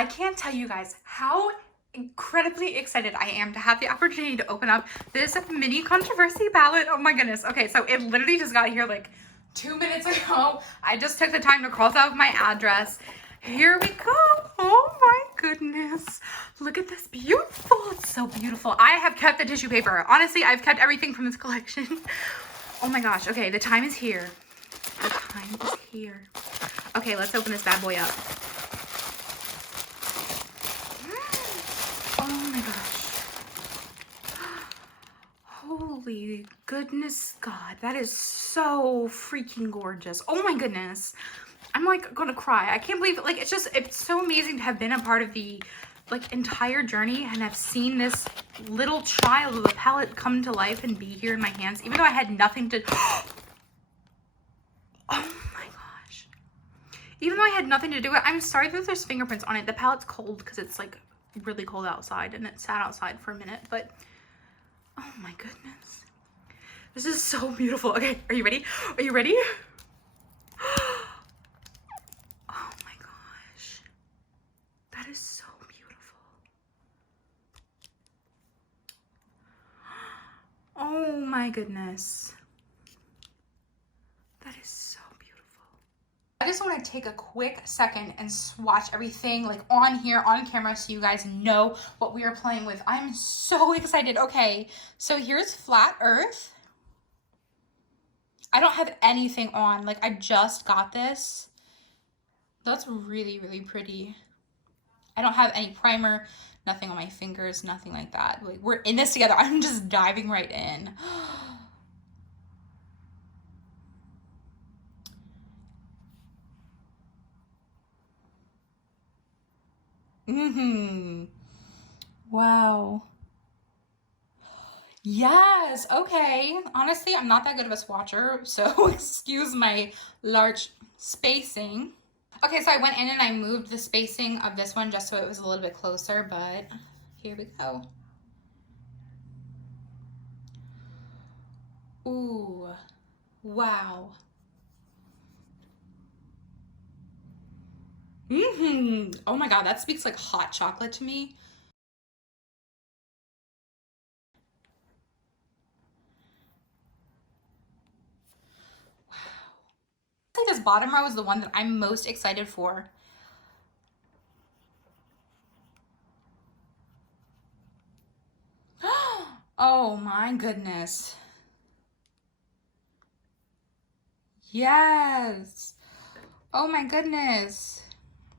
I can't tell you guys how incredibly excited I am to have the opportunity to open up this mini controversy palette. Oh my goodness. Okay, so it literally just got here like 2 minutes ago. I just took the time to cross out my address. Here we go. Oh my goodness. Look at this. Beautiful. It's so beautiful. I have kept the tissue paper. Honestly, I've kept everything from this collection. Oh my gosh. Okay, the time is here. The time is here. Okay, let's open this bad boy up. Oh my gosh. Holy goodness God. That is so freaking gorgeous. Oh my goodness. I'm like gonna cry. I can't believe it. Like, it's so amazing to have been a part of the like entire journey and have seen this little child of a palette come to life and be here in my hands, even though I had nothing to oh my gosh. Even though I had nothing to do with it. I'm sorry that there's fingerprints on it. The palette's cold because it's like really cold outside and it sat outside for a minute, but oh my goodness. This is so beautiful. Okay, are you ready? Are you ready? Oh my gosh. That is so beautiful. Oh my goodness. That is so beautiful. I just want to take a quick second and swatch everything like on here on camera so you guys know what we are playing with. I'm so excited. Okay, so here's Flat Earth. I don't have anything on. Like, I just got this. That's really, really pretty. I don't have any primer, nothing on my fingers, nothing like that. Like, we're in this together. I'm just diving right in. Wow. Yes, okay. Honestly, I'm not that good of a swatcher, so excuse my large spacing. Okay, so I went in and I moved the spacing of this one just so it was a little bit closer, but here we go. Ooh, wow. Oh my God, that speaks like hot chocolate to me. I think this bottom row is the one that I'm most excited for. Oh my goodness. Yes. Oh my goodness.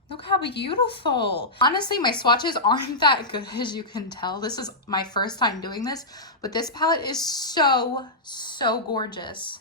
Look how beautiful. Honestly, my swatches aren't that good, as you can tell. This is my first time doing this, but this palette is so, so gorgeous.